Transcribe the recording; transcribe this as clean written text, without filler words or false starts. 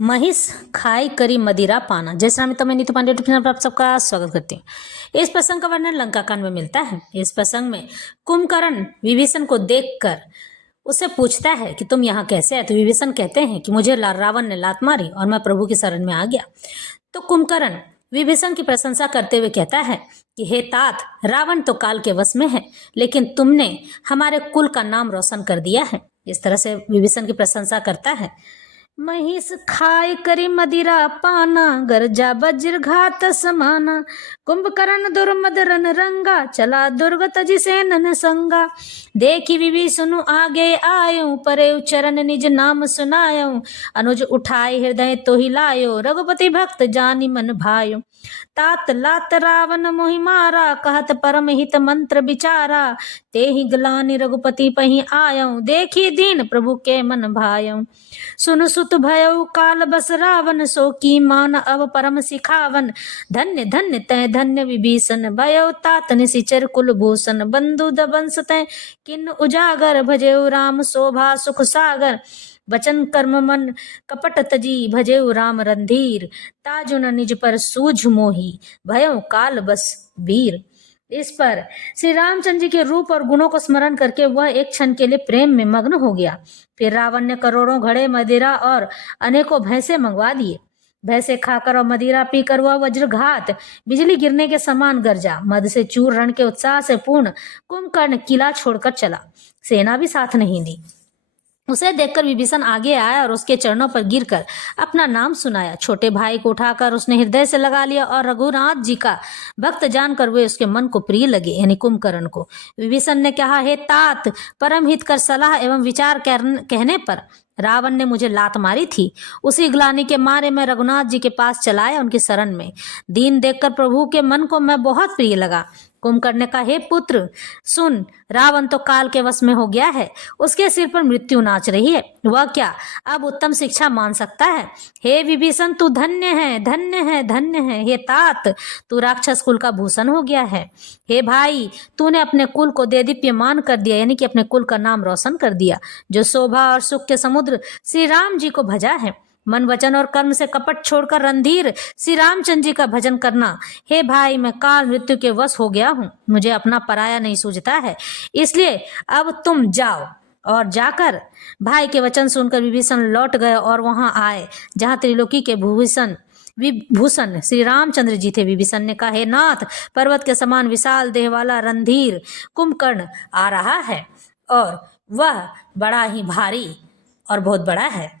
महिष खाई करी मदिरा पाना। जय श्री राम। तो मैं नीतू पांडे यूट्यूब चैनल पर आप सबका स्वागत करती हूँ। इस प्रसंग का वर्णन लंका कांड में मिलता है। इस प्रसंग में कुंभकर्ण विभीषण को देखकर उससे पूछता है कि तुम यहाँ कैसे आए। तो विभीषण कहते हैं कि मुझे रावण ने लात मारी और मैं प्रभु की शरण में आ गया। तो कुंभकर्ण विभीषण की प्रशंसा करते हुए कहता है कि हे तात, रावण तो काल के वश में है, लेकिन तुमने हमारे कुल का नाम रोशन कर दिया है। इस तरह से विभीषण की प्रशंसा करता है। महिष खाय करी मदिरा पाना, गरजा वज्र घात समाना। कुंभकर्ण दुर्मद रन रंगा, चला दुर्गत जिसे नन संगा। देखी विभीषण आगे आयो, परे चरण निज नाम सुनायो। अनुज उठाए हृदय तो हिलायो, रघुपति भक्त जानी मन भायो। तात लात रावण मोहि मारा, कहत परम हित मंत्र विचारा। ते ही ग्लानि रघुपति पहि आयो, देखी दीन प्रभु के मन भायो। सुन सुत भयउ काल बस रावण, सो की मान अब परम सिखावन। धन्य धन्य तय धन्य विभीषण, भयउ तात निशिचर कुलभूषण। बंधु दबंस तय किन्न उजागर, भजेउ राम शोभा सुख सागर। वचन कर्म मन कपट तजी, भजेउ राम रणधीर। ताजुन निज पर सूझ मोही, भयउ काल बस वीर। इस पर श्री रामचंद्र जी के रूप और गुणों को स्मरण करके वह एक क्षण के लिए प्रेम में मग्न हो गया। फिर रावण ने करोड़ों घड़े मदिरा और अनेकों भैंसे मंगवा दिए। भैंसे खाकर और मदिरा पीकर वह वज्रघात बिजली गिरने के समान गरजा। मद से चूर रण के उत्साह से पूर्ण कुंभकर्ण किला छोड़कर चला, सेना भी साथ नहीं दी। उसे देखकर विभीषण आगे आया और उसके चरणों पर गिरकर अपना नाम सुनाया। छोटे भाई को उठाकर उसने हृदय से लगा लिया और रघुनाथ जी का भक्त जानकर वे उसके मन को प्रिय लगे, यानी कुंभकर्ण को। विभीषण ने कहा, हे तात, परम हित कर सलाह एवं विचार कहने पर रावण ने मुझे लात मारी थी। उसी ग्लानि के मारे मैं रघुनाथ जी के पास चलाया, उनकी शरण में। दीन देखकर प्रभु के मन को मैं बहुत प्रिय लगा। कुंभकर्ण ने कहा, हे पुत्र सुन, रावण तो काल के वश में हो गया है, उसके सिर पर मृत्यु नाच रही है। वह क्या अब उत्तम शिक्षा मान सकता है? हे विभीषण, तू धन्य है, धन्य है, धन्य है। हे तात, तू राक्षस कुल का भूषण हो गया है। हे भाई, तूने अपने कुल को देदीप्यमान कर दिया, यानी कि अपने कुल का नाम रोशन कर दिया। जो शोभा और सुख के समुद्र श्री राम जी को भजा है, मन वचन और कर्म से कपट छोड़कर रणधीर श्री रामचंद्र जी का भजन करना। हे भाई, मैं काल मृत्यु के वश हो गया हूँ, मुझे अपना पराया नहीं सूझता है, इसलिए अब तुम जाओ। और जाकर भाई के वचन सुनकर विभीषण लौट गए और वहां आए जहां त्रिलोकी के विभूषण श्री रामचंद्र जी थे। विभीषण ने कहा, हे नाथ, पर्वत के समान विशाल देह वाला रणधीर कुंभकर्ण आ रहा है और वह बड़ा ही भारी और बहुत बड़ा है।